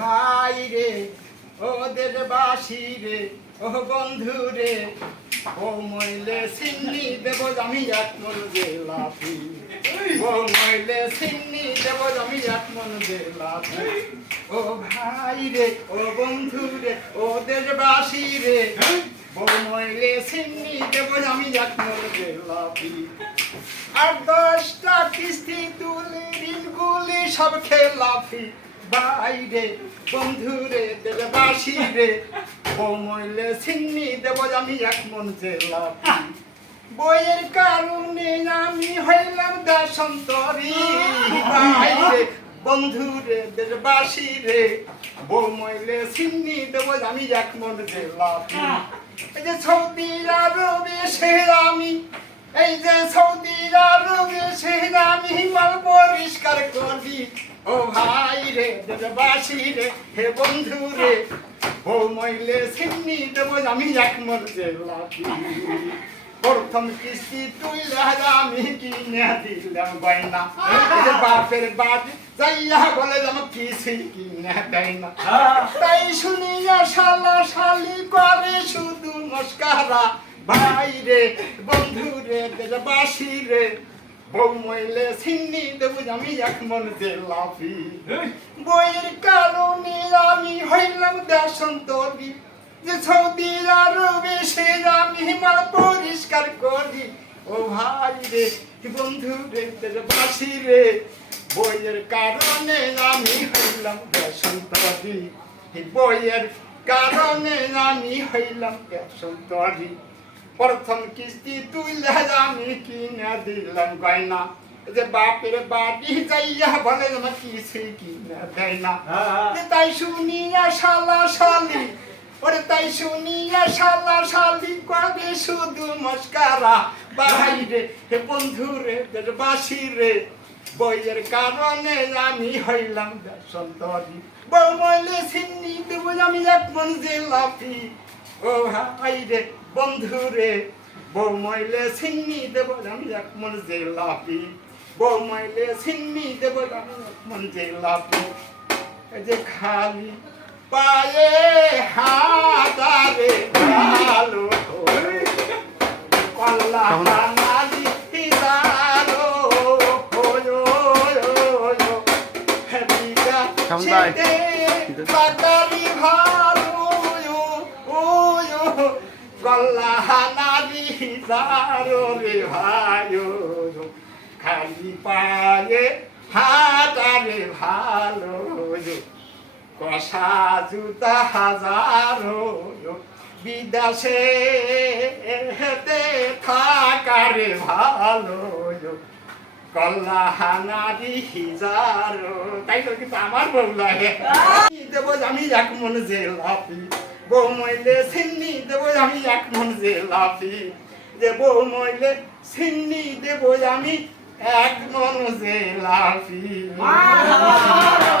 ভাই রে ও দেশবাসী রে ও বন্ধু রে। ও মইলে সিন্নি দেব, আমি এক মন গেলাপি ও মইলে সিন্নি দেব, আমি এক মন গেলাপি ও ভাই রে, ও বন্ধু রে ও দেশবাসী রে। ও মইলে সিন্নি দেব, আমি এক মন গেলাপি আর দশটা কিস্তি তুলে ঋণগুলি সব খেলাফি বাইরে বন্ধুরে দেবে বাসি রে। মইলে সিন্নি দেব আমি এক মন জেলাপি বইয়ের কারণে আমি হইলাম দাসন্তরী। বাইরে বন্ধুরে দেবে বাসি রে। বউ মইলে সিন্নি দেব আমি এক মন জেলাপি এই যে সৌদি আরবে সে আমি এই যে সৌদি আরবে সে আমি হিমাল পরিষ্কার করি। ও ভাই রে দেশবাসী রে হে বন্ধু রে। ও মইলে সিন্নি দেব আমি এক মন জেলাপি প্রথম কিস্তি তুই আমি কিনে দিলাম গয়না। বাপের বাড়ি যাইয়া বলে আমার কিছুই কিনে দেয় না। তাই শুনিয়া শালা শালি করে শুধু নস্কারা ভাই রে বন্ধু রে দেশবাসী রে বউ মইলে সিন্নি দেব আমি এক মন জেলাপি। বইয়ের কারণে আমি হইলাম দেশন্তরী। যে সৌদি আরবে সে আমি হিমাল পরিষ্কার করি। ও ভাই রে বন্ধু রে দেশবাসী রে। বইয়ের কারণে আমি হইলাম দেশন্তরী। বইয়ের কারণে আমি হইলাম দেশন্তরী। প্রথম কিস্তি তুইলে আমি কিনে দিলাম গয়না। যে বাপের বাড়ি যাইয়া বলে আমার কিছুই কিনে দেয় না। যে তাই শুনিয়া শালা শালি ওরে তাই শুনিয়া শালা শালি কবে শুধু মস্কারা। বাইরে হে বন্ধু রে বাসি রে বইয়ের কারণে আমি হইলাম দর্শন্তরী বউ মইলে সিন্নি দেব আমি এক মন জেলাপি ও ভাই রে বন্ধু রে বউ মইলে সিন্নি দেব আমি মন জেলাপি বউ মইলে সিন্নি দেব আমি মন জেলাপি এই যে খালি পায়ে হাতারে ভালো ওয়ো হেবিগা কেমন? ভাই? ছেটে বাকারি ভালো গল্লা নালি হিদারো রে ভাইও খালি পায়ে হাতারে ভালো কষা জুতা হাজারো বিদেশে থাকারে ভালো কল্লা হানারি হিজারো তাই তো কিন্তু আমার বউ লাগে দেব আমি এক মন জেলাপি বউ মইলে সিন্নি দেব আমি এক মন জেলাপি যে বউ মইলে সিন্নি দেব আমি এক মন জেলাপি